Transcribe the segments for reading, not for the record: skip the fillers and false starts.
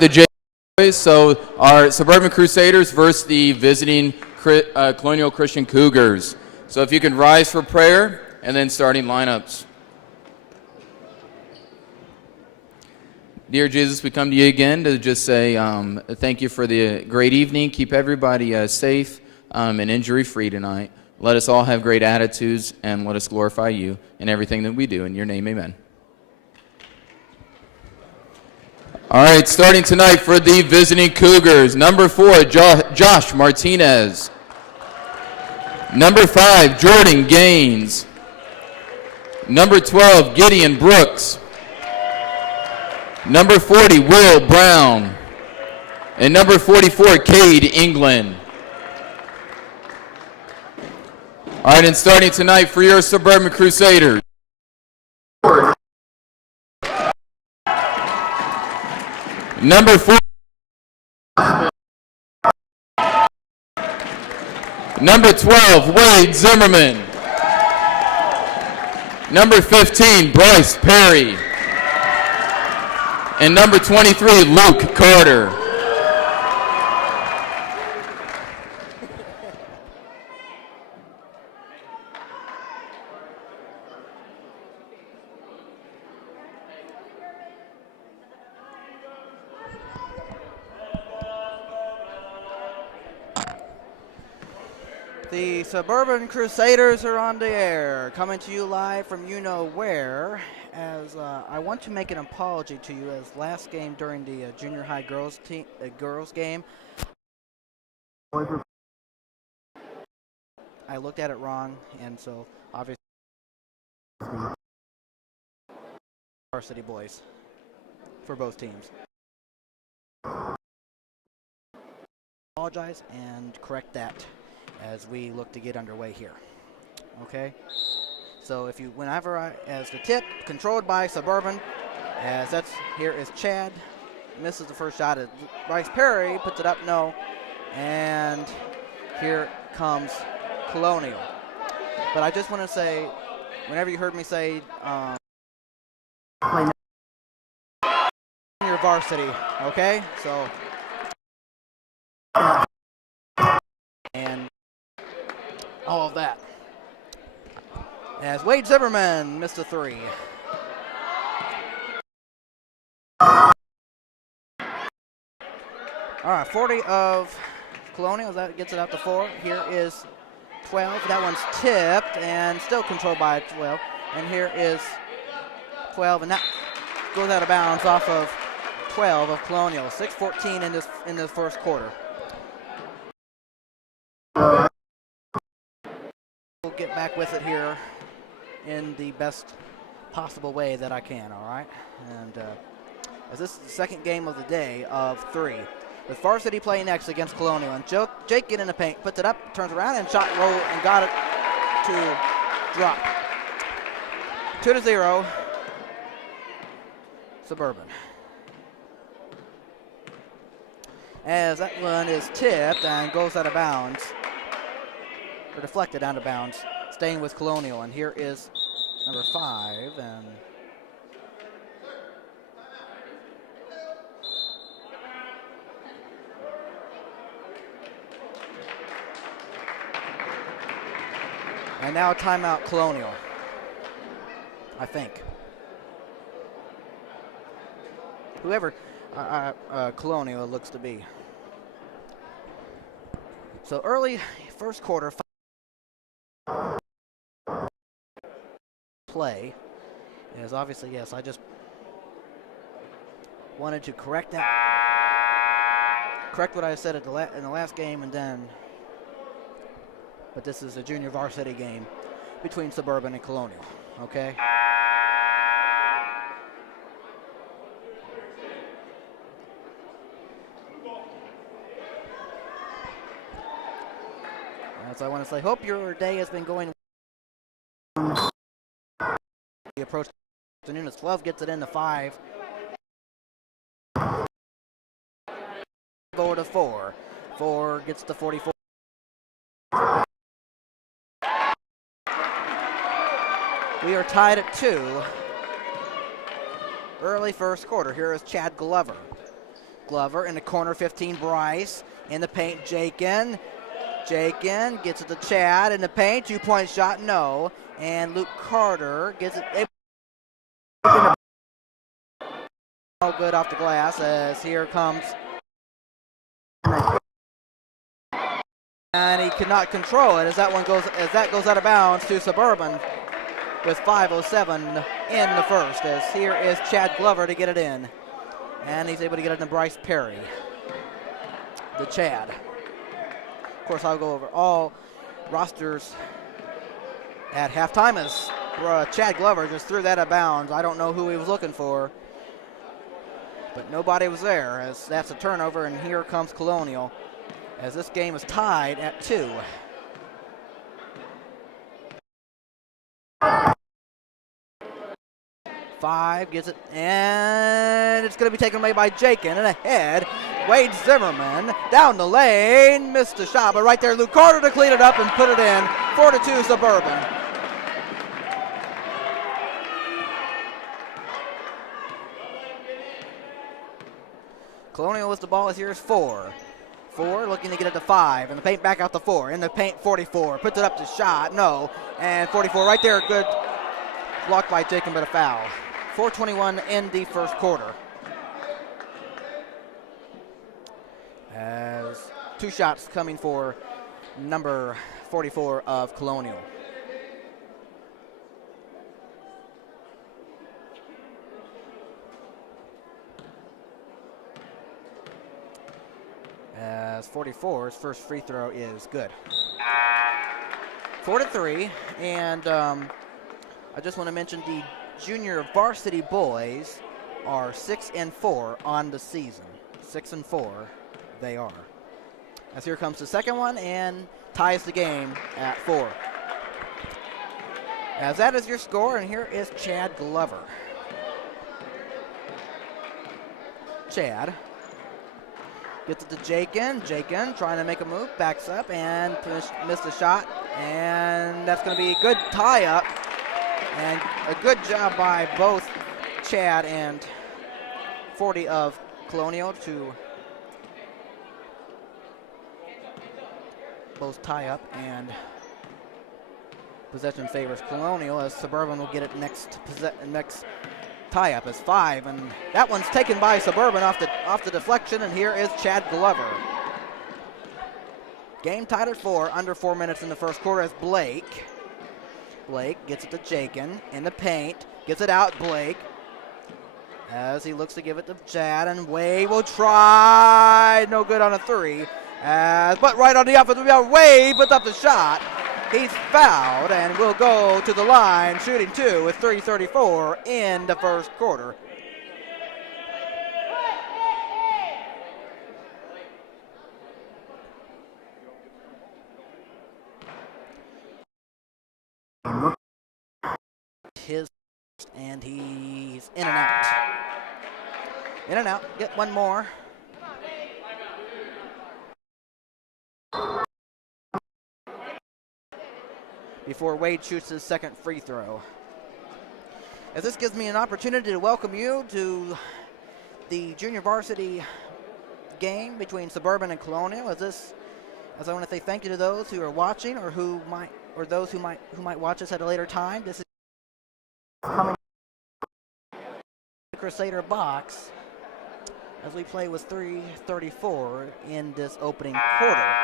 The J boys, so our Suburban Crusaders versus the visiting Colonial Christian Cougars. So if you can rise for prayer and then starting lineups. Dear Jesus, we come to you again to just say thank you for the great evening. Keep everybody safe and injury-free tonight. Let us all have great attitudes and let us glorify you in everything that we do. In your name, amen. All right, starting tonight for the visiting Cougars. Number 4, Josh Martinez. Number 5, Jordan Gaines. Number 12, Gideon Brooks. Number 40, Will Brown. And number 44, Cade England. All right, and starting tonight for your Suburban Crusaders. Number 4. Number 12, Wade Zimmerman. Number 15, Bryce Perry. And number 23, Luke Carter. The Suburban Crusaders are on the air, coming to you live from you-know-where, as I want to make an apology to you, as last game during the junior high girls game, I looked at it wrong, and so obviously varsity boys for both teams. Apologize and correct that as we look to get underway here. Okay? So if you, as the tip, controlled by Suburban, as that's, here is Chad, misses the first shot, Bryce Perry puts it up, no, and here comes Colonial. But I just want to say, whenever you heard me say, your varsity, okay? So, and all of that. As Wade Zimmerman missed a 3. All right, 40 of Colonial, that gets it out to 4. Here is 12. That one's tipped and still controlled by 12. And here is 12, and that goes out of bounds off of 12 of Colonial. 6:14 in this first quarter. We'll get back with it here in the best possible way that I can, all right? And as this is the second game of the day of 3. With Varsity playing next against Colonial. And Jake get in the paint, puts it up, turns around, and shot roll, and got it to drop. 2-0, Suburban. As that one is tipped and goes out of bounds, or deflected out of bounds, staying with Colonial. And here is number 5, and now timeout Colonial, I think. Whoever Colonial looks to be. So early first quarter. play. As obviously, yes, I just wanted to correct that, correct what I said at in the last game, and then. But this is a junior varsity game between Suburban and Colonial. Okay. So I want to say, hope your day has been going. The approach afternoon as 12 gets it into 5. Over to 4. 4 gets to 44. We are tied at 2. Early first quarter. Here is Chad Glover. Glover in the corner, 15, Bryce. In the paint, Jakin. Jakin gets it to Chad in the paint. 2-point shot, no. And Luke Carter gets it. No good off the glass as here comes. And he cannot control it as that goes out of bounds to Suburban with 5:07 in the first. As here is Chad Glover to get it in. And he's able to get it to Bryce Perry. The Chad. Of course, I'll go over all rosters at halftime as Chad Glover just threw that out of bounds. I don't know who he was looking for, but nobody was there as that's a turnover, and here comes Colonial as this game is tied at 2. Five gets it, and it's going to be taken away by Jakin, and ahead, Wade Zimmerman down the lane, missed the shot, but right there, Luke Carter to clean it up and put it in, 4-2 Suburban. Colonial with the ball as here is 4. 4 looking to get it to 5, and the paint back out to 4. In the paint, 44, puts it up to shot, no, and 44 right there, good blocked by Jakin, but a foul. 4:21 in the first quarter. As 2 shots coming for number 44 of Colonial. As 44's first free throw is good. 4-3, and I just want to mention the junior varsity boys are 6-4 on the season. 6-4 they are. As here comes the second one and ties the game at 4. As that is your score, and here is Chad Glover. Chad gets it to Jakin. Jakin trying to make a move, backs up and missed the shot, and that's going to be a good tie-up. And a good job by both Chad and 40 of Colonial to both tie up, and possession favors Colonial as Suburban will get it next tie up as 5, and that one's taken by Suburban off the deflection, and here is Chad Glover. Game tied at 4, under 4 minutes in the first quarter as Blake gets it to Jakin in the paint, gets it out, Blake, as he looks to give it to Chad, and Wade will try, no good on a 3, but right on the offensive rebound, Wade puts up the shot. He's fouled and will go to the line, shooting 2 with 3:34 in the first quarter. And he's in and out. In and out. Get one more. Before Wade shoots his second free throw. As this gives me an opportunity to welcome you to the junior varsity game between Suburban and Colonial. As I want to say thank you to those who are watching or those who might watch us at a later time. This is coming Crusader box as we play with 3:34 in this opening quarter.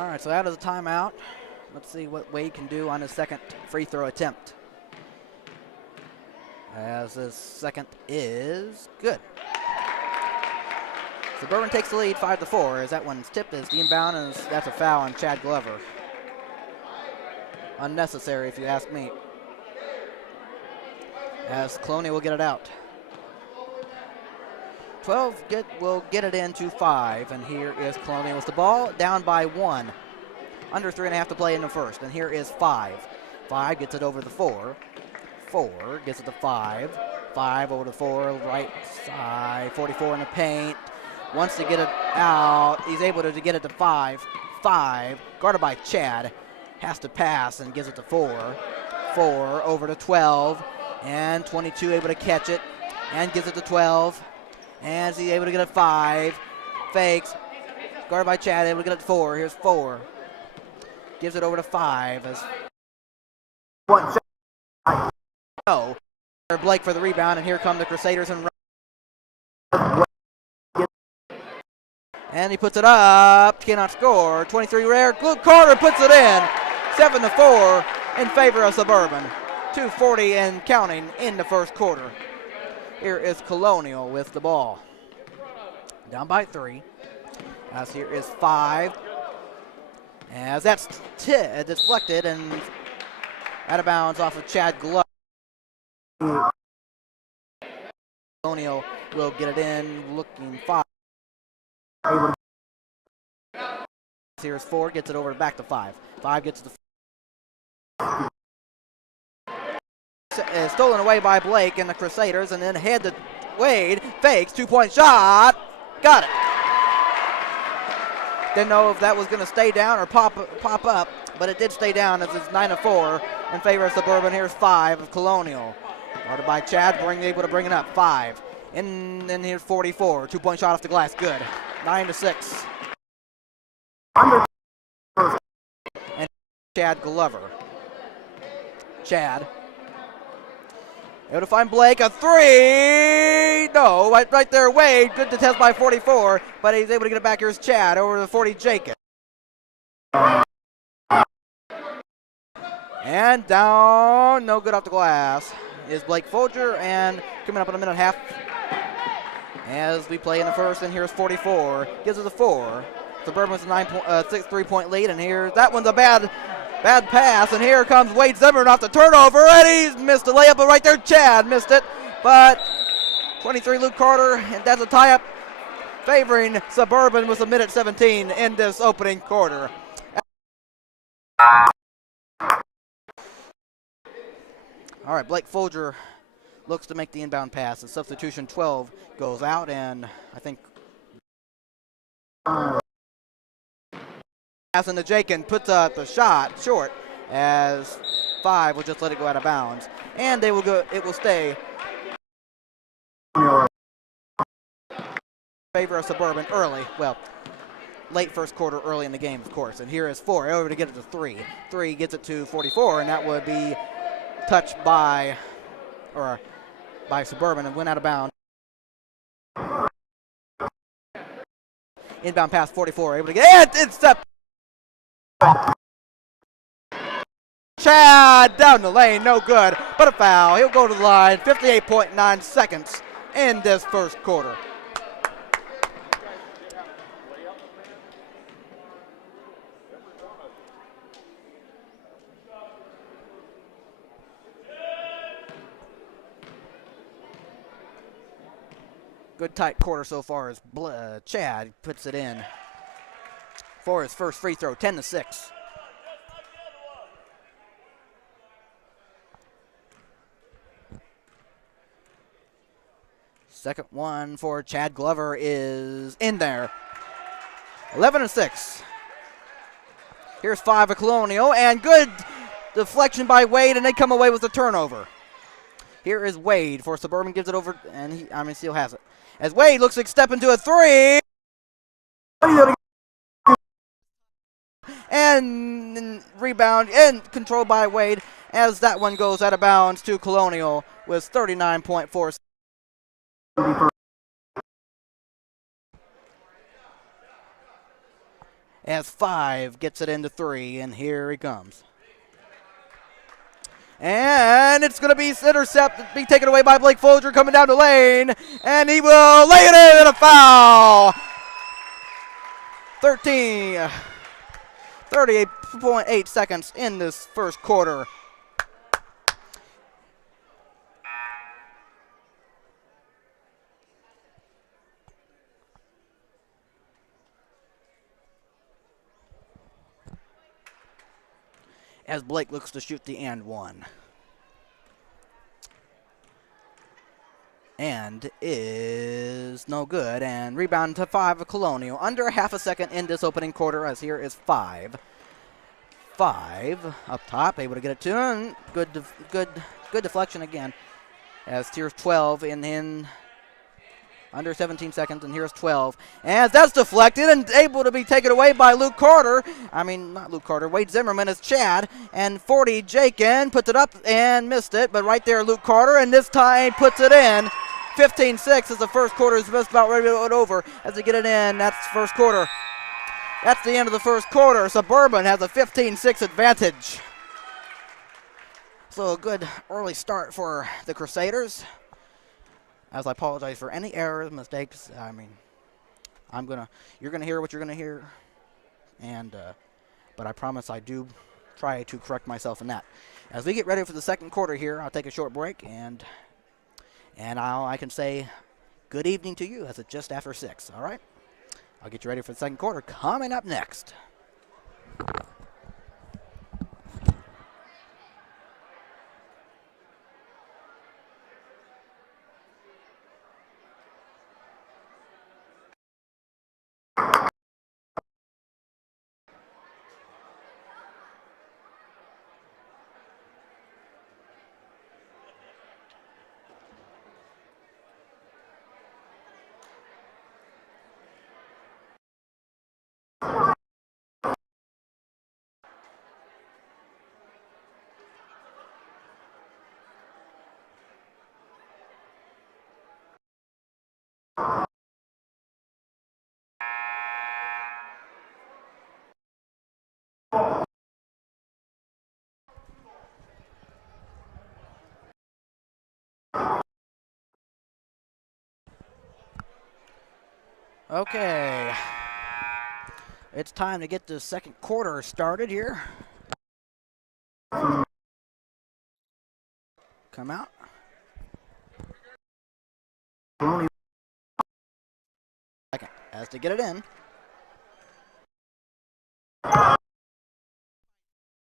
All right, so out of the timeout, let's see what Wade can do on his second free throw attempt. As his second is good. Suburban takes the lead 5-4 as that one's tipped as the inbound, and that's a foul on Chad Glover. Unnecessary if you ask me. As Colonial will get it out. 12 will get it into 5, and here is Colonial with the ball, down by 1. Under 3.5 to play in the first, and here is 5. 5 gets it over the 4. 4 gets it to 5. 5 over to 4, right side, 44 in the paint. Wants to get it out. He's able to get it to 5. 5, guarded by Chad, has to pass and gives it to 4. 4 over to 12, and 22 able to catch it, and gives it to 12. And he's able to get it 5. Fakes. Guarded by Chad, able to get it 4. Here's 4. Gives it over to 5. As no. Blake for the rebound, and here come the Crusaders. And he puts it up. Cannot score. 23 rare. Luke Carter puts it in. 7-4 in favor of Suburban. 2:40 and counting in the first quarter. Here is Colonial with the ball. Down by 3. As here is 5. As that's deflected and out of bounds off of Chad Glover. Colonial will get it in, looking 5. Here's 4, gets it over back to 5. 5 gets the stolen away by Blake and the Crusaders, and then head to Wade. Fakes, 2-point shot. Got it. Didn't know if that was going to stay down or pop up, but it did stay down as it's 9-4 in favor of Suburban. Here's 5 of Colonial. Guarded by Chad, able to bring it up. 5. And then here's 44. 2-point shot off the glass. Good. 9-6. And Chad Glover. Chad. Able to find Blake. A 3. No, right there, Wade. Good to test by 44, but he's able to get it back. Here's Chad over the 40, Jacob. And down. No good off the glass is Blake Folger, and coming up in a minute and a half as we play in the first, and here's 44. Gives it a 4. Suburban with a 3-point lead, and here that one's a bad pass, and here comes Wade Zimmerman off the turnover, and he's missed a layup, but right there Chad missed it, but 23 Luke Carter, and that's a tie-up favoring Suburban with a minute 17 in this opening quarter. All right, Blake Folger looks to make the inbound pass. The substitution 12 goes out, and I think passing to Jakin puts the shot short as 5 will just let it go out of bounds, and they will go. It will stay in favor of Suburban early. Well, late first quarter, early in the game, of course. And here is 4 over to get it to 3. 3 gets it to 44, and that would be touched by Suburban and went out of bounds. Inbound pass 44, able to get it. It's up. Chad down the lane, no good, but a foul. He'll go to the line. 58.9 seconds in this first quarter. Good tight quarter so far as Chad puts it in for his first free throw, 10-6. Second one for Chad Glover is in there. 11-6. Here's 5 of Colonial, and good deflection by Wade, and they come away with the turnover. Here is Wade for Suburban, gives it over, and Steele has it. As Wade looks to step into a 3. And rebound and controlled by Wade as that one goes out of bounds to Colonial with 39.4. as 5 gets it into 3, and here he comes. And it's going to be intercepted, be taken away by Blake Folger coming down the lane, and he will lay it in, and a foul. 38.8 seconds in this first quarter. As Blake looks to shoot the and one. And is no good. And rebound to 5 of Colonial. Under a half a second in this opening quarter, as here is 5. 5 up top, able to get it to him. Good deflection again. As here's 12 in under 17 seconds, and here's 12. As that's deflected and able to be taken away by Luke Carter. I mean, not Luke Carter, Wade Zimmerman is Chad. And 40, Jakin puts it up and missed it, but right there, Luke Carter, and this time puts it in. 15-6 as the first quarter is just about ready to go over. As they get it in, that's first quarter. That's the end of the first quarter. Suburban has a 15-6 advantage. So a good early start for the Crusaders. As I apologize for any errors, mistakes. I mean, you're gonna hear what you're gonna hear, and but I promise I do try to correct myself in that. As we get ready for the second quarter here, I'll take a short break, and I can say good evening to you as it's just after 6. All right, I'll get you ready for the second quarter. Coming up next. Okay, it's time to get the second quarter started here. Come out. Second, has to get it in.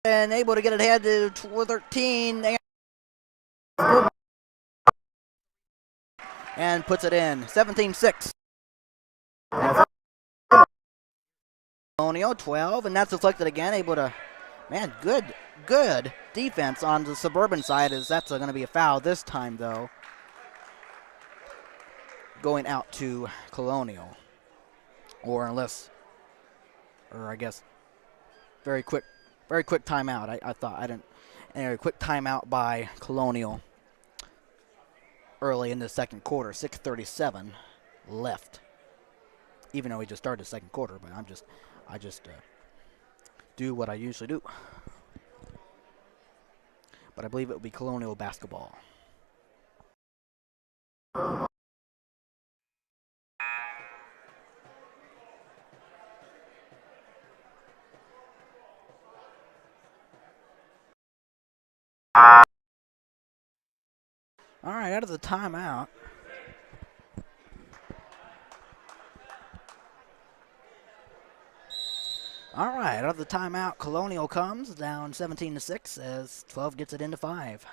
And able to get it ahead to 13. And puts it in. 17-6. Colonial 12, and that's deflected again. Able to, man, good defense on the Suburban side, as that's going to be a foul this time, though. Going out to Colonial. Or I guess, very quick timeout. Anyway, quick timeout by Colonial early in the second quarter. 6:37 left. Even though we just started the second quarter, but I just do what I usually do. But I believe it will be Colonial basketball. All right, out of the timeout. All right, out of the timeout, Colonial comes down 17-6 as 12 gets it into 5.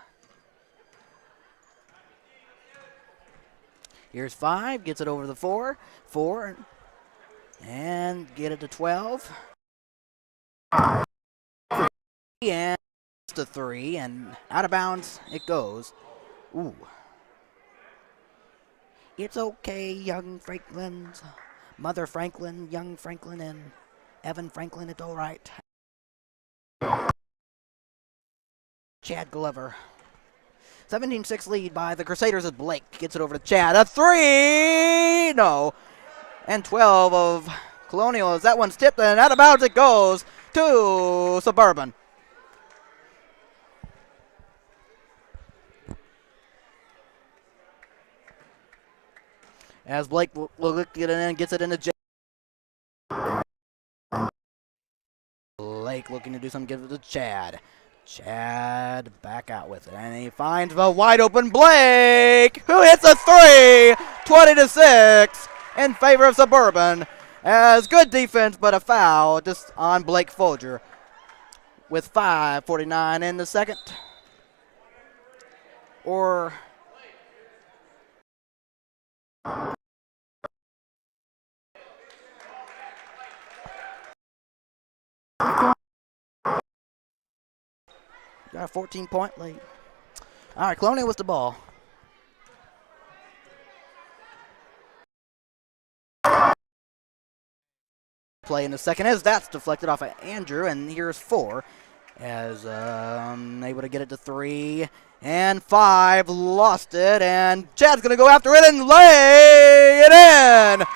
Here's 5, gets it over the 4, and get it to 12. And to 3, and out of bounds it goes. Ooh. It's okay, young Franklin's mother Franklin, young Franklin, and Evan Franklin, it's all right. Chad Glover. 17-6 lead by the Crusaders as Blake gets it over to Chad. A 3! No. And 12 of Colonial, as that one's tipped, and out of bounds it goes to Suburban. As Blake will look to get it in, gets it into Blake looking to do something, give it to Chad. Chad back out with it, and he finds the wide open Blake, who hits a three, 20-6 in favor of Suburban. As good defense, but a foul just on Blake Folger with 5:49 in the second. Or got a 14-point lead. All right, Colonial with the ball. Play in the second as that's deflected off of Andrew, and here's 4 as able to get it to 3 and 5, lost it, and Chad's gonna go after it and lay it in.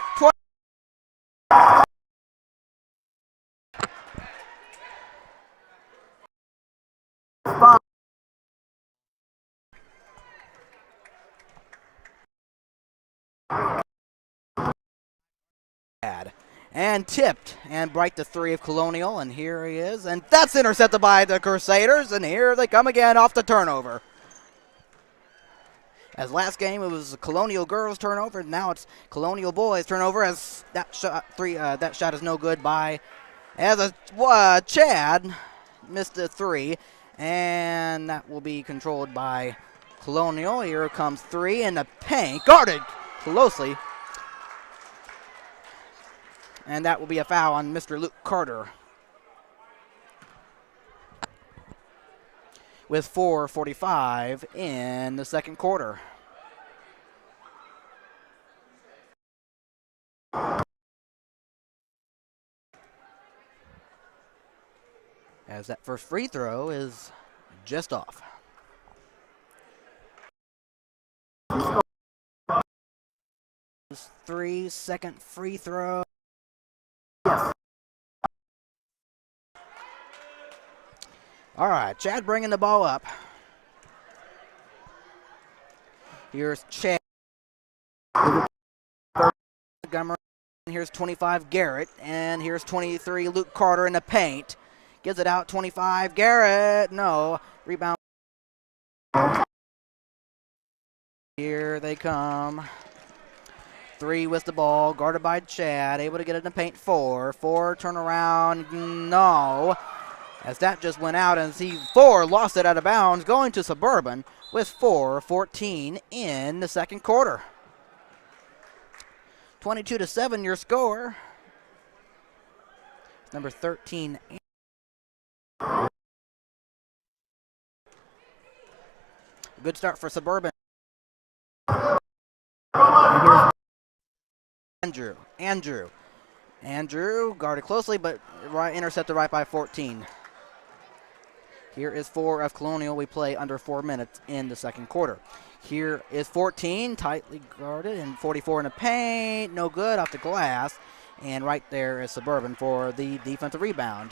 And tipped and bright to 3 of Colonial, and here he is, and that's intercepted by the Crusaders, and here they come again off the turnover. As last game it was Colonial girls turnover, now it's Colonial boys turnover, as that shot that shot is no good by as Chad missed a 3, and that will be controlled by Colonial. Here comes 3 in the paint, guarded closely. And that will be a foul on Mr. Luke Carter. With 4:45 in the second quarter. As that first free throw is just off. Second free throw. All right, Chad bringing the ball up. Here's Chad. Here's 25 Garrett, and here's 23 Luke Carter in the paint. Gives it out, 25 Garrett. No, rebound. Here they come. 3 with the ball, guarded by Chad, able to get it in the paint. 4 turnaround, no. As that just went out, and 4 lost it out of bounds, going to Suburban with 4:14 in the second quarter. 22-7 your score. Number 13. Good start for Suburban. Andrew guarded closely, but intercepted right by 14. Here is 4 of Colonial. We play under 4 minutes in the second quarter. Here is 14, tightly guarded, and 44 in the paint. No good off the glass. And right there is Suburban for the defensive rebound.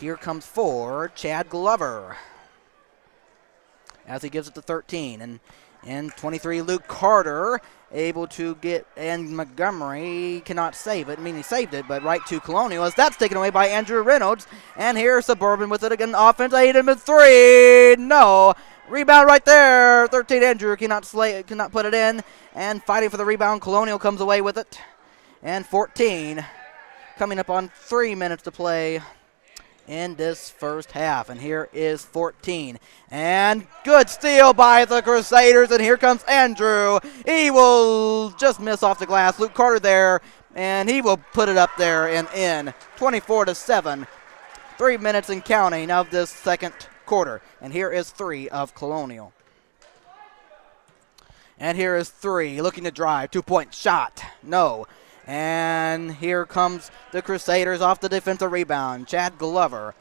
Here comes 4, Chad Glover, as he gives it to 13. And 23, Luke Carter, able to get, and Montgomery cannot save it. I mean, he saved it, but right to Colonial, as that's taken away by Andrew Reynolds. And here's Suburban with it again, offense, 8 and 3. No. Rebound right there. 13, Andrew cannot put it in. And fighting for the rebound, Colonial comes away with it. And 14, coming up on 3 minutes to play in this first half. And here is 14. And good steal by the Crusaders. And here comes Andrew. He will just miss off the glass. Luke Carter there. And he will put it up there and in. 24-7. 3 minutes and counting of this second quarter. And here is 3 of Colonial. And here is 3. Looking to drive. 2-point shot. No. And here comes the Crusaders off the defensive rebound. Chad Glover.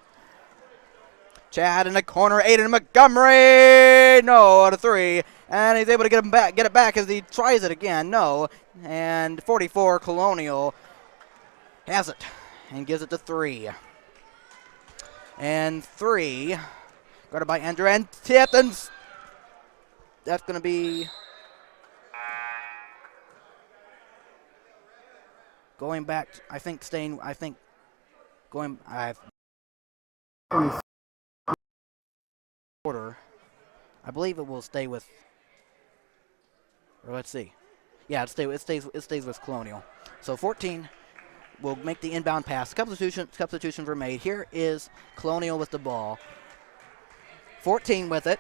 Chad in the corner, Aiden Montgomery. No, out of 3. And he's able to get it back as he tries it again. No. And 44 Colonial has it and gives it to 3. And 3, guarded by Andrew, and tipped, and that's going to be going back. Quarter. I believe it will stay with. Or let's see. Yeah, it stays with Colonial. So 14 will make the inbound pass. Substitutions were made. Here is Colonial with the ball. 14 with it.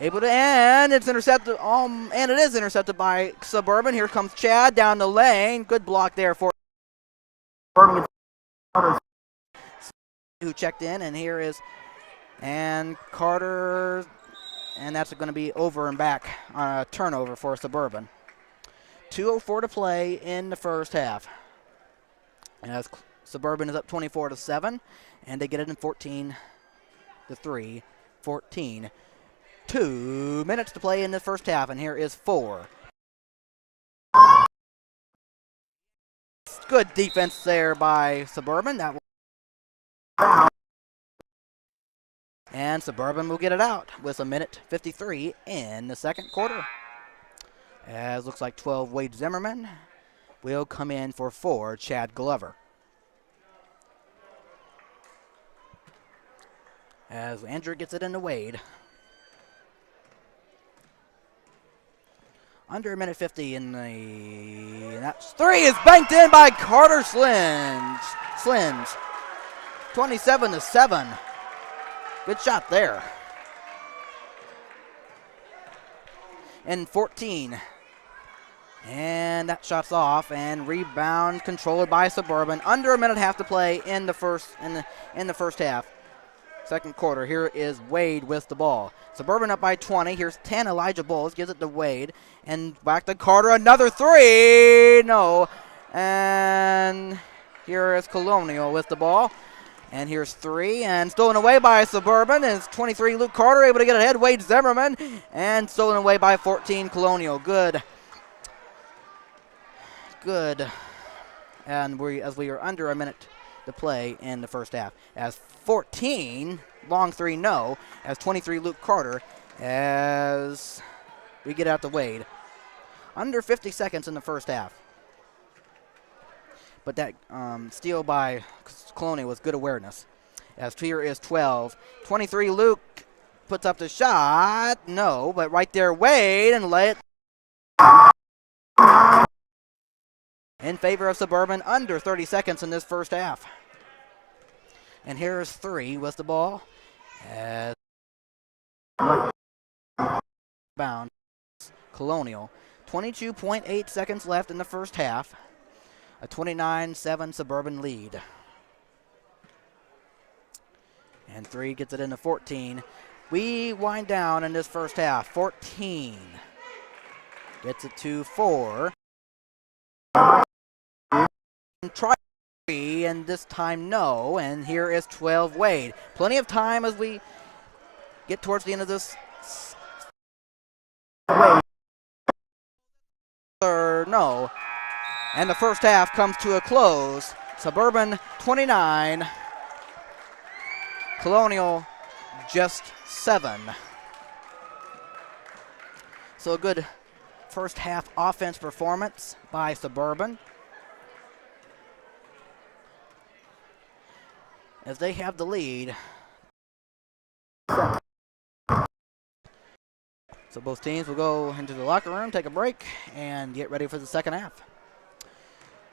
Able to, and it's intercepted. And it is intercepted by Suburban. Here comes Chad down the lane. Good block there for who checked in, and here is and Carter, and that's going to be over and back on a turnover for Suburban. 2:04 to play in the first half. As Suburban is up 24-7, and they get it in 14-3, 14. 2 minutes to play in the first half, and here is 4. Good defense there by Suburban. And Suburban will get it out with 1:53 in the second quarter. As looks like 12 Wade Zimmerman will come in for 4 Chad Glover. As Andrew gets it into Wade. Under 1:50 in the. That's 3 is banked in by Carter Slims. 27-7. Good shot there. And 14. And that shot's off, and rebound controlled by Suburban. Under 1.5 to play in the first half. Second quarter. Here is Wade with the ball. Suburban up by 20. Here's 10. Elijah Bowles gives it to Wade. And back to Carter. Another 3. No. And here is Colonial with the ball. And here's 3. And stolen away by Suburban. And it's 23. Luke Carter able to get ahead. Wade Zimmerman. And stolen away by 14. Colonial. Good. And as we are under a minute to play in the first half. As 14, long 3, no. As 23, Luke Carter, as we get out to Wade. Under 50 seconds in the first half. But that steal by Colonial was good awareness. As here is 12. 23, Luke puts up the shot. No, but right there, Wade, and lay it in favor of Suburban. Under 30 seconds in this first half. And here's 3 with the ball. As bound. Colonial. 22.8 seconds left in the first half. A 29-7 Suburban lead. And 3 gets it into 14. We wind down in this first half. 14 gets it to 4. Try, and this time no. And here is 12 Wade. Plenty of time as we get towards the end of this. No. And the first half comes to a close. Suburban 29. Colonial just 7. So a good first half offense performance by Suburban, as they have the lead. So both teams will go into the locker room, take a break, and get ready for the second half.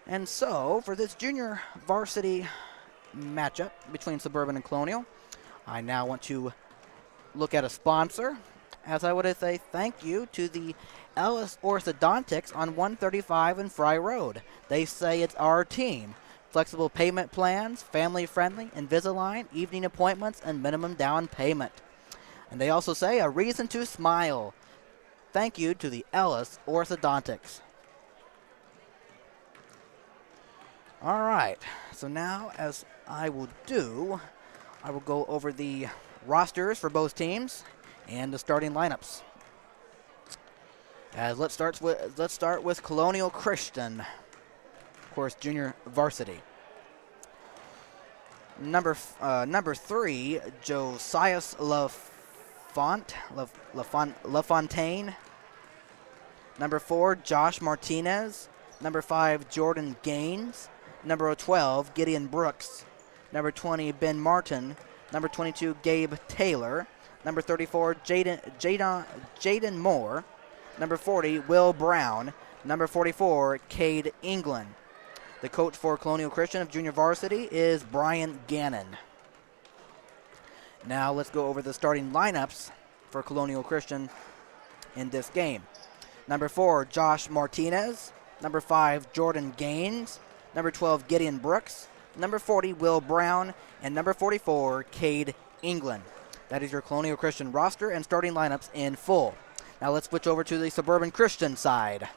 And so, for this junior varsity matchup between Suburban and Colonial, I now want to look at a sponsor, as I would say thank you to the Ellis Orthodontics on 135 and Fry Road. They say it's our team. Flexible payment plans, family-friendly, Invisalign, evening appointments, and minimum down payment. And they also say a reason to smile. Thank you to the Ellis Orthodontics. All right, so now as I will do, I will go over the rosters for both teams and the starting lineups. As let's start with Colonial Christian, of course, junior varsity. Number 3, Josias LaFontaine. Number 4, Josh Martinez. Number 5, Jordan Gaines. Number 12, Gideon Brooks. Number 20, Ben Martin. Number 22, Gabe Taylor. Number 34, Jaden Moore. Number 40, Will Brown. Number 44, Cade England. The coach for Colonial Christian of Junior Varsity is Brian Gannon. Now let's go over the starting lineups for Colonial Christian in this game. Number 4, Josh Martinez. Number 5, Jordan Gaines. Number 12, Gideon Brooks. Number 40, Will Brown. And number 44, Cade England. That is your Colonial Christian roster and starting lineups in full. Now let's switch over to the Suburban Christian side.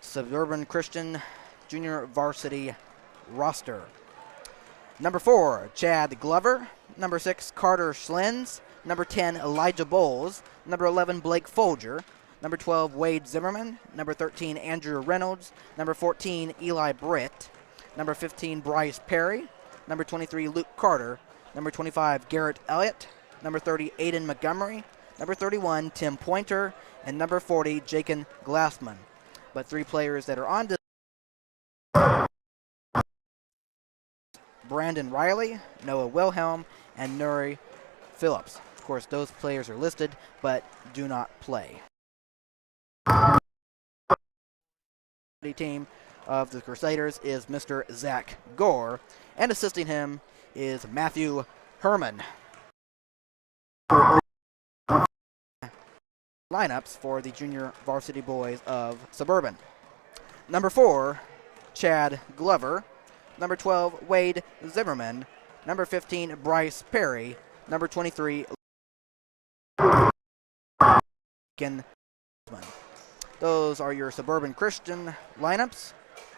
Suburban Christian Junior Varsity roster. Number 4, Chad Glover. Number 6, Carter Schlins. Number 10, Elijah Bowles. Number 11, Blake Folger. Number 12, Wade Zimmerman. Number 13, Andrew Reynolds. Number 14, Eli Britt. Number 15, Bryce Perry. Number 23, Luke Carter. Number 25, Garrett Elliott. Number 30, Aiden Montgomery. Number 31, Tim Pointer. And number 40, Jacob Glassman. But 3 players that are on this: Brandon Riley, Noah Wilhelm, and Nuri Phillips. Of course, those players are listed but do not play. The team of the Crusaders is Mr. Zach Gore, and assisting him is Matthew Herman. Lineups for the junior varsity boys of Suburban. Number 4, Chad Glover. Number 12, Wade Zimmerman. Number 15, Bryce Perry. Number 23, those are your Suburban Christian lineups,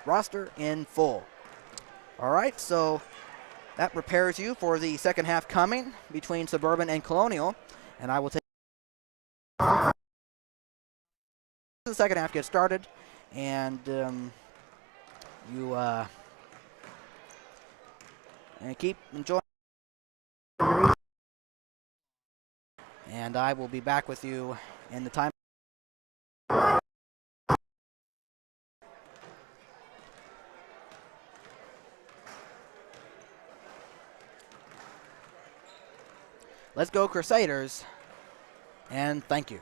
roster in full. All right, so that prepares you for the second half coming between Suburban and Colonial, and I will take the second half get started, and you keep enjoying, and I will be back with you in the time. Let's go Crusaders, and thank you.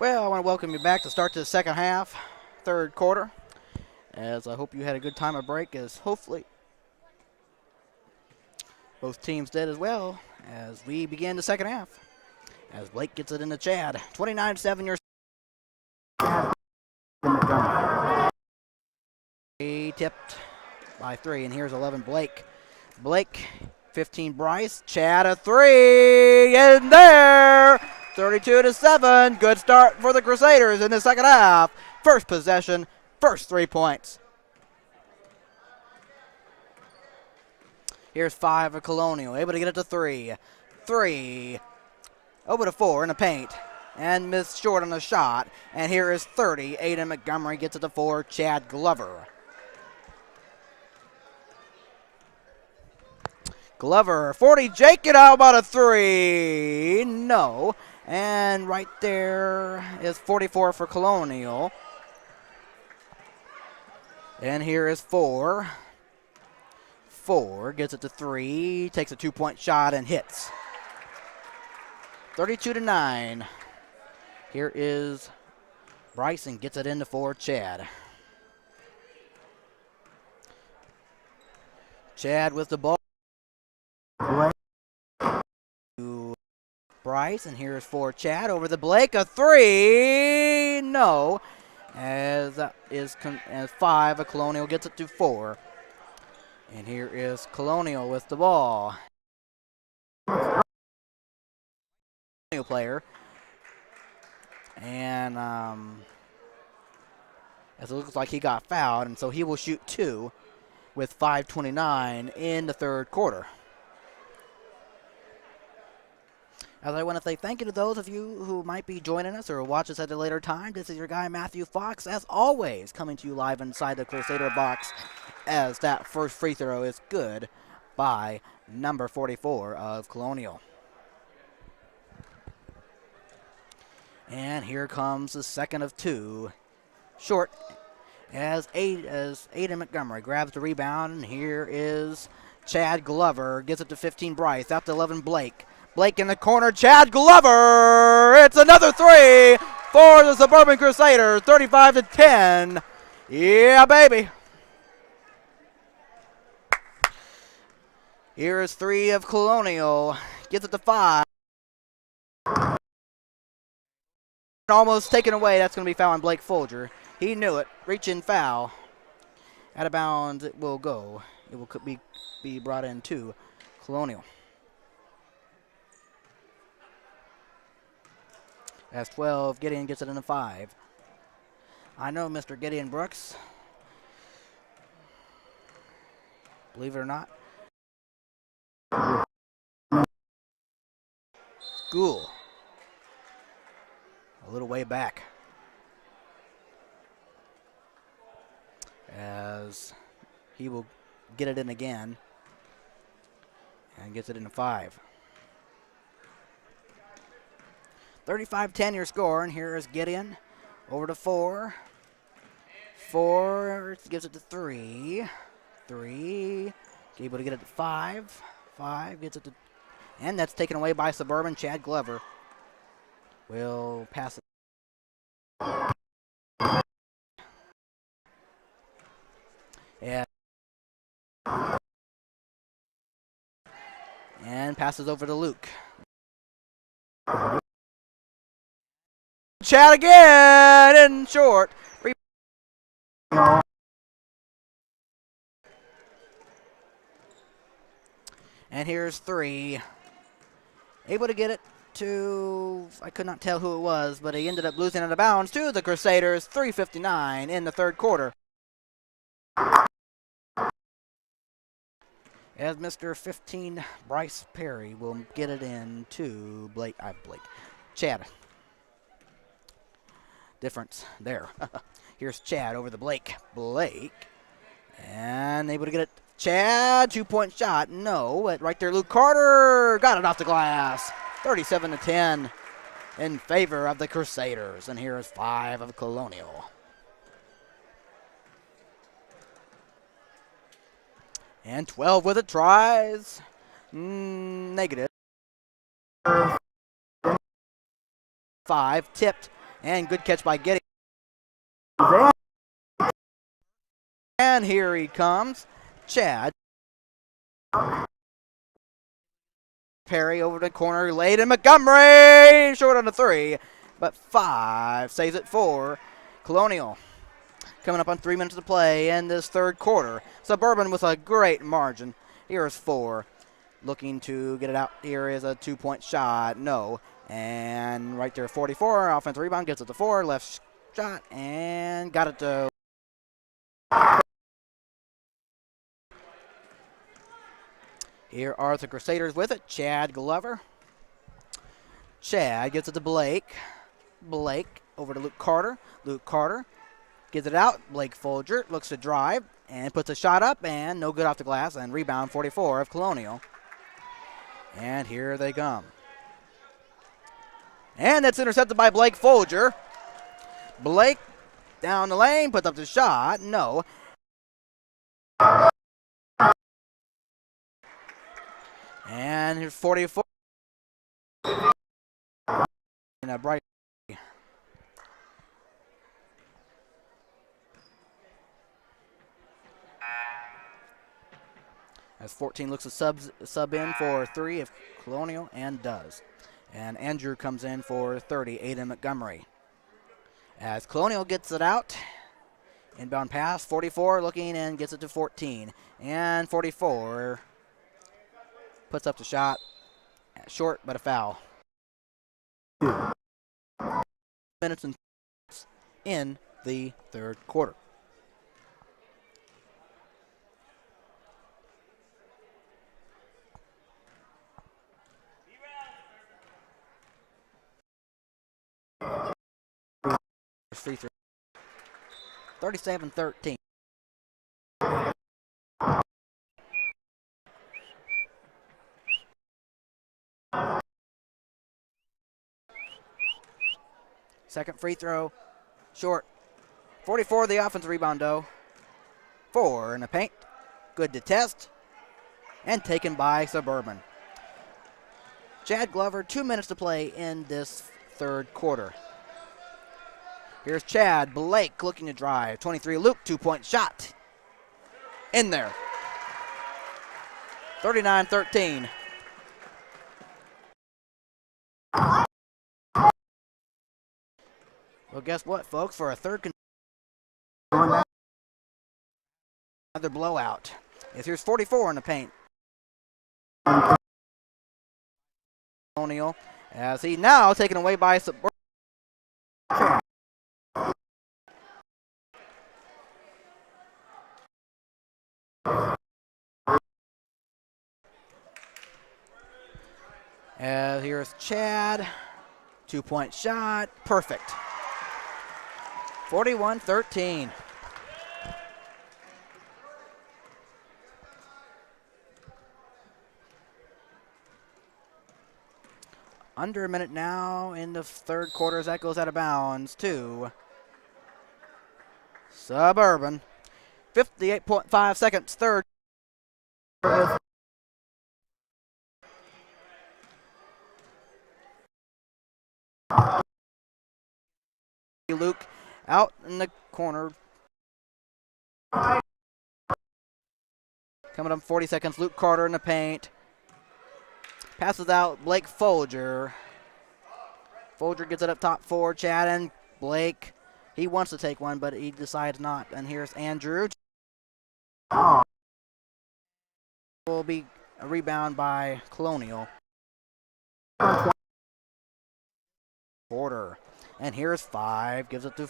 Well, I want to welcome you back to start the second half, third quarter, as I hope you had a good time of break, as hopefully both teams did as well, as we begin the second half, as Blake gets it into Chad. 29-7 your he tipped by 3, and here's 11 Blake. Blake, 15 Bryce, Chad a 3 in there. 32-7. Good start for the Crusaders in the second half. First possession, first 3 points. Here's 5 of Colonial, able to get it to 3. 3. Over to 4 in the paint. And missed short on the shot. And here is 30. Aiden Montgomery gets it to 4. Chad Glover. Glover, 40. Jake, how about a 3? No. And right there is 44 for Colonial. And here is 4. 4 gets it to 3, takes a 2-point shot and hits. 32-9. Here is Bryson, gets it into 4, Chad. Chad with the ball. To Bryce, and here's 4, Chad over the Blake, a 3, no. As 5 of Colonial gets it to 4. And here is Colonial with the ball. Player. And as it looks like he got fouled, and so he will shoot 2 with 5:29 in the third quarter. As I want to say thank you to those of you who might be joining us or watch us at a later time. This is your guy, Matthew Fox, as always, coming to you live inside the Crusader box, as that first free throw is good by number 44 of Colonial. And here comes the second of 2. Short as Aiden Montgomery grabs the rebound. And here is Chad Glover. Gets it to 15 Bryce. Out to 11 Blake. Blake in the corner. Chad Glover. It's another 3 for the Suburban Crusaders. 35-10. Yeah, baby. Here is 3 of Colonial. Gets it to 5. Almost taken away. That's going to be foul on Blake Folger. He knew it. Reach in foul. Out of bounds it will go. It will be brought in to Colonial. As 12, Gideon gets it in a 5. I know Mr. Gideon Brooks. Believe it or not. School. A little way back. As he will get it in again. And gets it in a 5. 35-10 your score, and here is Gideon. Over to 4. 4 gives it to 3. 3. Able to get it to 5. 5 gets it to... And that's taken away by Suburban. Chad Glover will pass it. And passes over to Luke. Chad again in short. And here's 3. Able to get it to, I could not tell who it was, but he ended up losing out of bounds to the Crusaders. 3:59 in the third quarter. As Mr. 15 Bryce Perry will get it in to Chad. Difference there. Here's Chad over the Blake. And able to get it. Chad, 2-point shot. No, but right there, Luke Carter got it off the glass. 37-10 in favor of the Crusaders. And here is 5 of Colonial. And 12 with it, tries. Negative. 5, tipped, And good catch by Getty. And here he comes, Chad. Perry over the corner, laid in Montgomery, short on the 3, but 5 saves it for Colonial. Coming up on 3 minutes to play in this third quarter. Suburban with a great margin. Here's 4. Looking to get it out. Here is a 2-point shot. No. And right there, 44. Offensive rebound, gets it to 4. Left shot, and got it to. Here are the Crusaders with it. Chad Glover. Chad gets it to Blake. Blake over to Luke Carter. Luke Carter gets it out. Blake Folger looks to drive and puts a shot up, and no good off the glass, and rebound 44 of Colonial. And here they come. And that's intercepted by Blake Folger. Blake down the lane, puts up the shot. No. And here's 44. And a bright. As 14 looks to sub in for 3 if Colonial, and does. And Andrew comes in for 30, Aiden Montgomery. As Colonial gets it out, inbound pass, 44 looking and gets it to 14. And 44 puts up the shot, short but a foul. Minutes and in the third quarter. Free throw. 37-13. Second free throw, short. 44 the offensive rebound though. 4 in the paint. Good to test. And taken by Suburban. Chad Glover, 2 minutes to play in this third quarter. Here's Chad. Blake looking to drive. 23 Luke, 2-point shot. In there. 39-13. Well, guess what, folks? For a third another blowout. Yes, here's 44 in the paint. Colonial, as he now taken away by Suburban. Here's Chad. 2-point shot. Perfect. 41-13. Under a minute now in the third quarter as that goes out of bounds to Suburban. 58.5 seconds, third. Luke out in the corner. Coming up 40 seconds, Luke Carter in the paint. Passes out Blake Folger. Folger gets it up top for Chad and Blake. He wants to take one, but he decides not. And here's Andrew. Will be a rebound by Colonial. Porter. And here's 5. Gives it to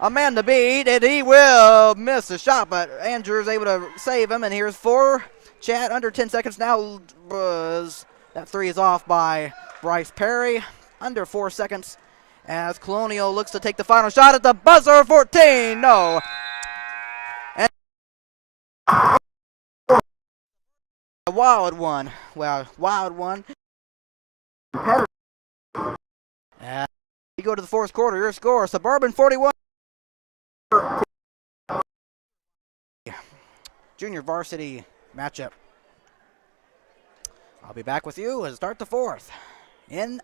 a man to beat, and he will miss the shot, but Andrew's able to save him. And here's 4. Chad under 10 seconds now. That 3 is off by Bryce Perry. Under 4 seconds as Colonial looks to take the final shot at the buzzer. 14. No. And a wild one. Well, wild one. We go to the fourth quarter. Your score: Suburban 41. Junior varsity matchup. I'll be back with you as start the fourth. in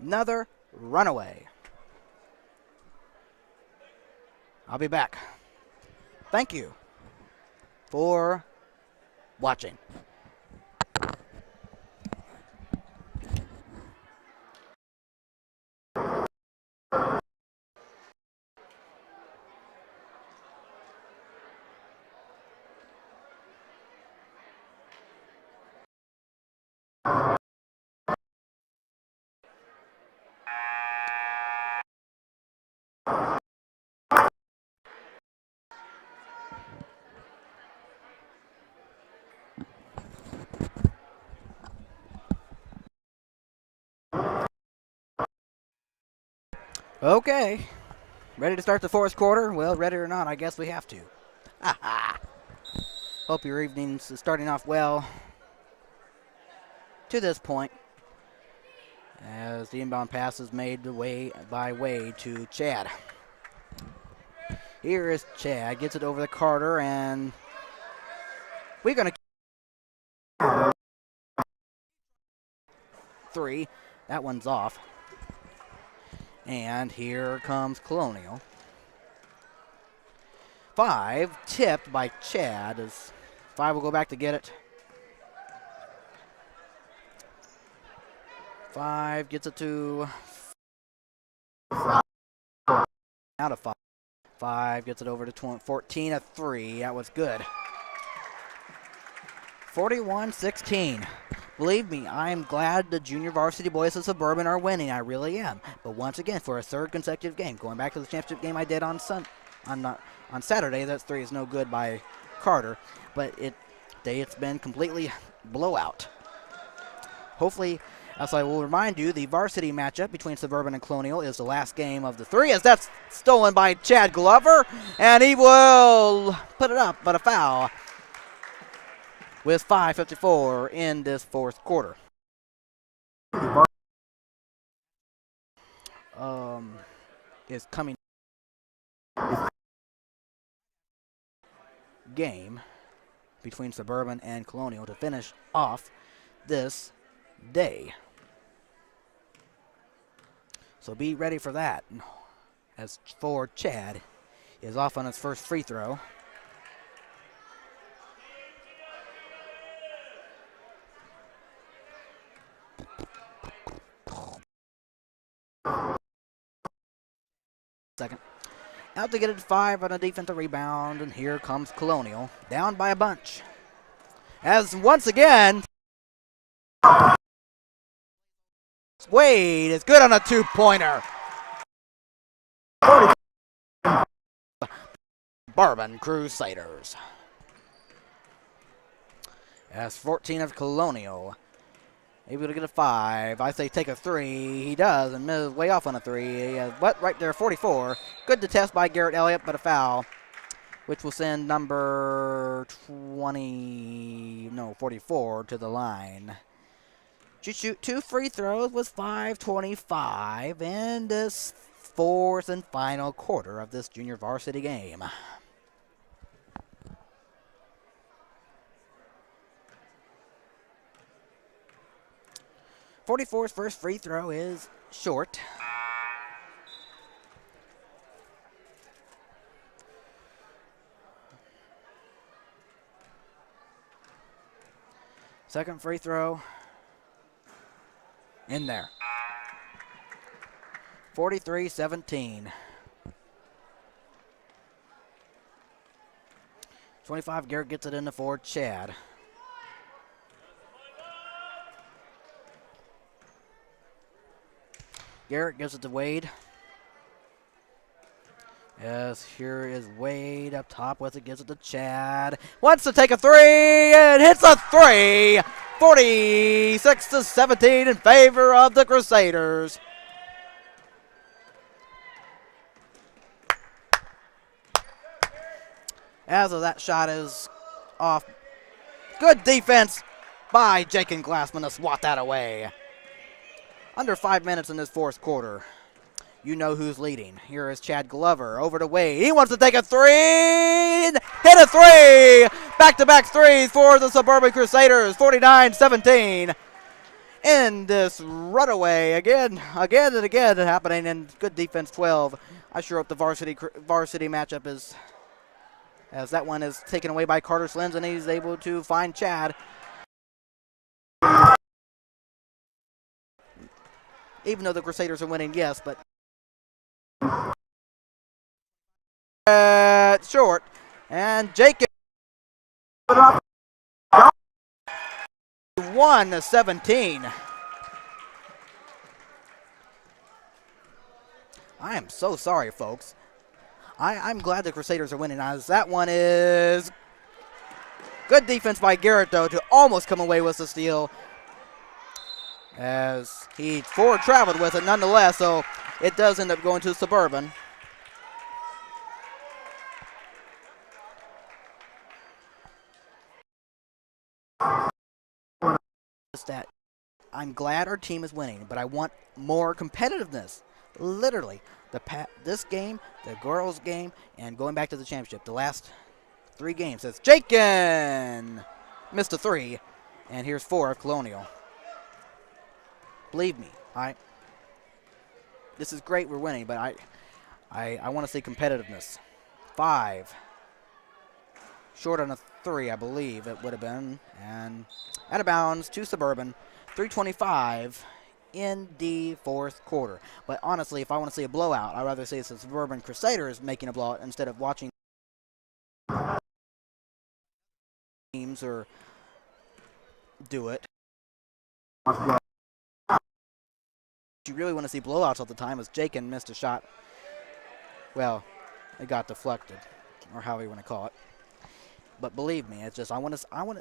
another runaway. I'll be back. Thank you for watching. Okay, ready to start the fourth quarter? Well, ready or not, I guess we have to. Hope your evening's starting off well to this point, as the inbound pass is made by Wade to Chad. Here is Chad, gets it over to Carter, and we're going to three. That one's off. And here comes Colonial. 5, tipped by Chad, as 5 will go back to get it. 5 gets it to out of 5. 5 gets it over to 14, a 3. That was good. 41-16. Believe me, I am glad the junior varsity boys of Suburban are winning. I really am. But once again, for a third consecutive game, going back to the championship game I did on Saturday, that 3 is no good by Carter. But it's been completely blowout. Hopefully, as I will remind you, the varsity matchup between Suburban and Colonial is the last game of the 3, as that's stolen by Chad Glover, and he will put it up, but a foul with 5:54 in this fourth quarter. Is coming game between Suburban and Colonial to finish off this day. So be ready for that. As for Chad is off on his first free throw. Second. Out to get it 5 on a defensive rebound, and here comes Colonial, down by a bunch. As once again, Wade is good on a 2-pointer. Suburban Crusaders. As 14 of Colonial. Able to get a 5. I say take a 3. He does, and misses way off on a 3. But right there, 44. Good to test by Garrett Elliott, but a foul, which will send number 44 to the line. To shoot 2 free throws with 5:25 in this fourth and final quarter of this junior varsity game. '44's first free throw is short. Second free throw in there. 43-17. 25, Garrett gets it in for Chad. Garrett gives it to Wade. Yes, here is Wade up top with it, gives it to Chad. Wants to take a 3 and hits a 3. 46-17 in favor of the Crusaders. As of that shot is off. Good defense by Jacob Glassman to swat that away. Under 5 minutes in this fourth quarter. You know who's leading. Here is Chad Glover over to Wade. He wants to take a 3. Hit a 3. Back-to-back threes for the Suburban Crusaders. 49-17. in this runaway again and again happening, and good defense 12. I sure hope the varsity matchup is, as that one is taken away by Carter Slims, and he's able to find Chad. Even though the Crusaders are winning, yes, but short, and Jacob 1-17. I am so sorry, folks. I'm glad the Crusaders are winning, as that one is good defense by Garrett, though, to almost come away with the steal, as he forward traveled with it nonetheless, so it does end up going to Suburban. That I'm glad our team is winning, but I want more competitiveness. Literally, this game, the girls' game, and going back to the championship, the last 3 games. As Jakin missed a 3, and here's 4 of Colonial. Believe me, this is great. We're winning, but I want to see competitiveness. 5, short on a 3, I believe it would have been, and out of bounds to Suburban. 3:25 in the 4th quarter. But honestly, if I want to see a blowout, I'd rather see the Suburban Crusaders making a blowout instead of watching teams or do it. You really want to see blowouts all the time, as Jakin missed a shot. Well, it got deflected, or however you want to call it. But believe me, it's just I want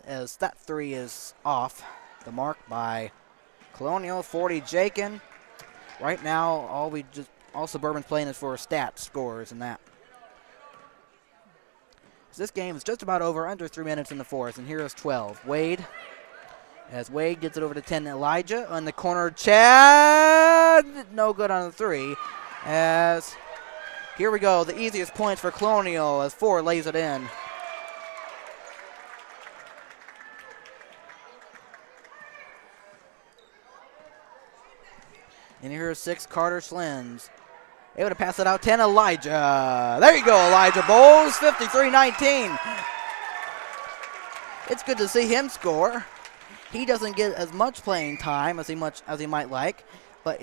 as that 3 is off the mark by Colonial. 40 Jakin. Right now, all Suburban's playing is for stat scores and that. This game is just about over, under 3 minutes in the 4th, and here is 12. Wade, as Wade gets it over to 10. Elijah on the corner. Chad, no good on the 3. As here we go, the easiest points for Colonial as 4 lays it in. And here's 6, Carter Slims. Able to pass it out, 10, Elijah. There you go, Elijah Bowles, 53-19. It's good to see him score. He doesn't get as much playing time as he might like, but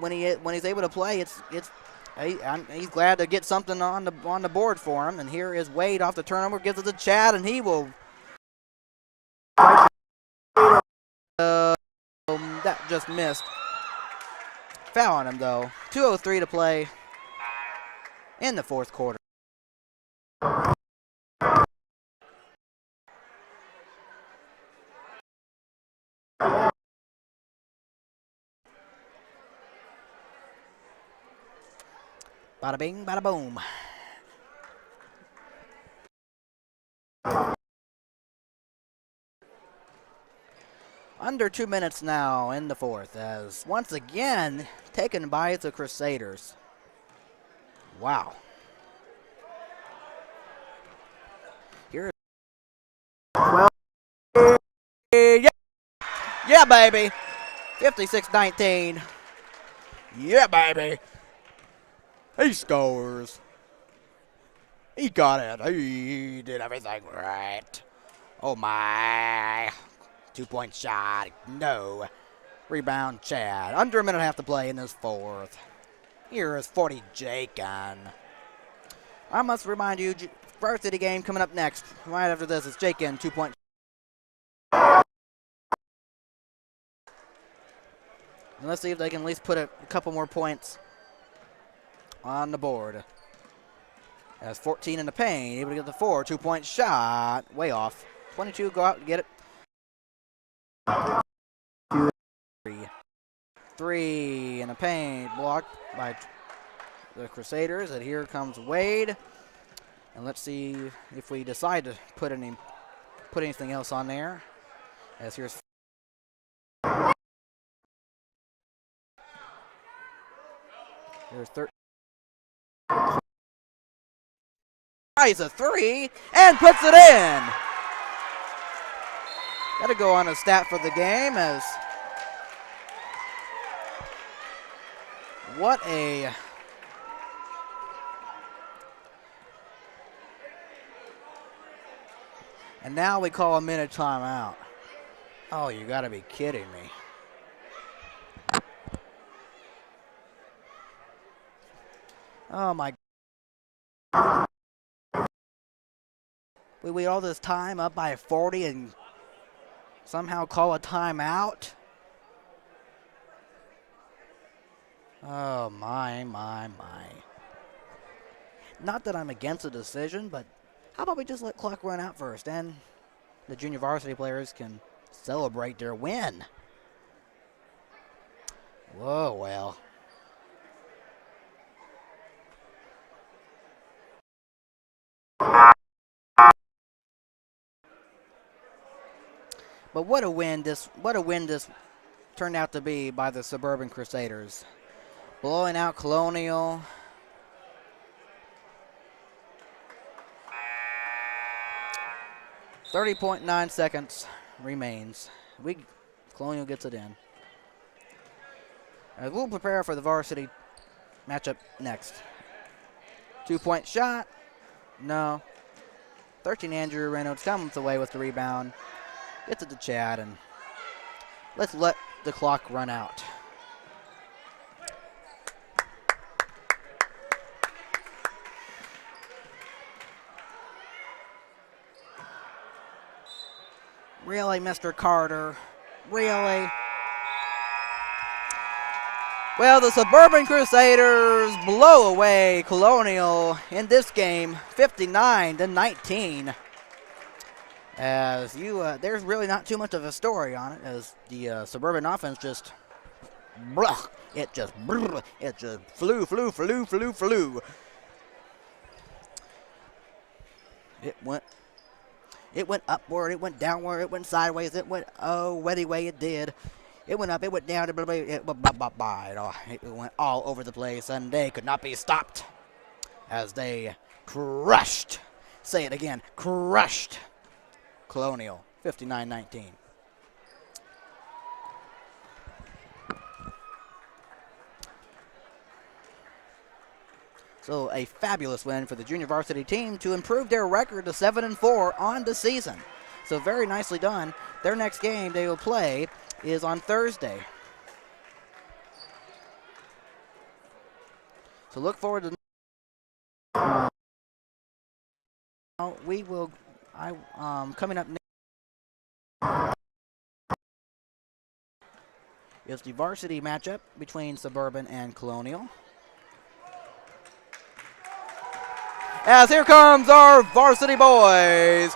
when he's able to play, he's glad to get something on the board for him. And here is Wade off the turnover, gives it to Chad, and he will. That just missed. Foul on him, though. 2:03 to play in the 4th quarter. Bada bing, bada boom. Under 2 minutes now in the 4th, as once again taken by the Crusaders. Wow. Here. Yeah, baby. 56-19. Yeah, baby. He scores. He got it. He did everything right. Oh, my. 2-point shot. No. Rebound, Chad. Under a minute and a half to play in this 4th. Here is 40 Jakin. I must remind you, Varsity game coming up next. Right after this is Jakin, 2-point. And let's see if they can at least put a couple more points on the board. As 14 in the paint, able to get the 4, 2-point shot. Way off. 22, go out and get it. 3 in the paint, blocked by the Crusaders. And here comes Wade. And let's see if we decide to put anything else on there. As here's There's 13. Tries a 3 and puts it in. Got to go on a stat for the game, as What a... And now we call a minute timeout. Oh, you gotta be kidding me. Oh my... We wait all this time up by 40 and somehow call a timeout? Oh my. Not that I'm against the decision, but how about we just let clock run out first and the junior varsity players can celebrate their win. Whoa, well. But what a win this turned out to be by the Suburban Crusaders. Blowing out Colonial. .9 seconds remains. Colonial gets it in. We'll prepare for the varsity matchup next. 2-point shot. No. 13 Andrew Reynolds comes away with the rebound. Gets it to Chad, and let's let the clock run out. Really, Mr. Carter? Really? Well, the Suburban Crusaders blow away Colonial in this game, 59-19. As there's really not too much of a story on it, as the Suburban offense just flew. It went upward, it went downward, it went sideways, it went any way it did. It went up, it went down, it went all over the place, and they could not be stopped as they crushed. Say it again, crushed Colonial, 59-19. So a fabulous win for the junior varsity team to improve their record to 7-4 on the season. So very nicely done. Their next game they will play is on Thursday. So look forward to. We will. Coming up next is the varsity matchup between Suburban and Colonial. As here comes our varsity boys.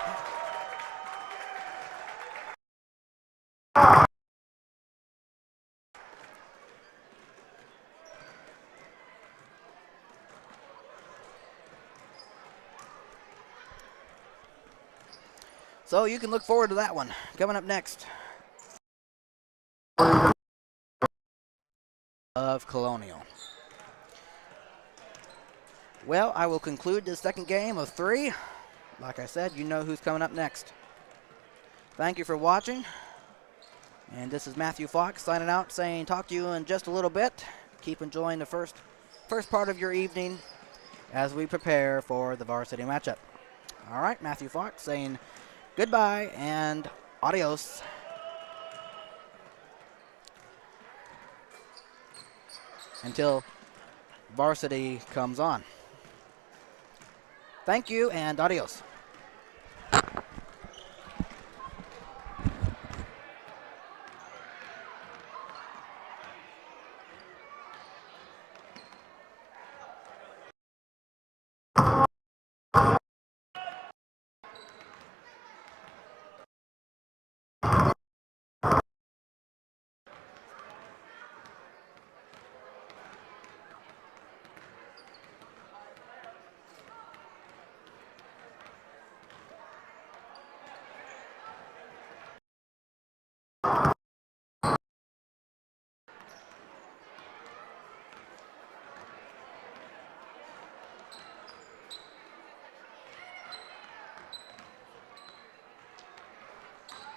So you can look forward to that one. Coming up next of Colonial. Well, I will conclude this second game of 3. Like I said, you know who's coming up next. Thank you for watching. And this is Matthew Fox signing out, saying talk to you in just a little bit. Keep enjoying the first part of your evening as we prepare for the varsity matchup. All right, Matthew Fox saying goodbye and adios. Until varsity comes on. Thank you and adios.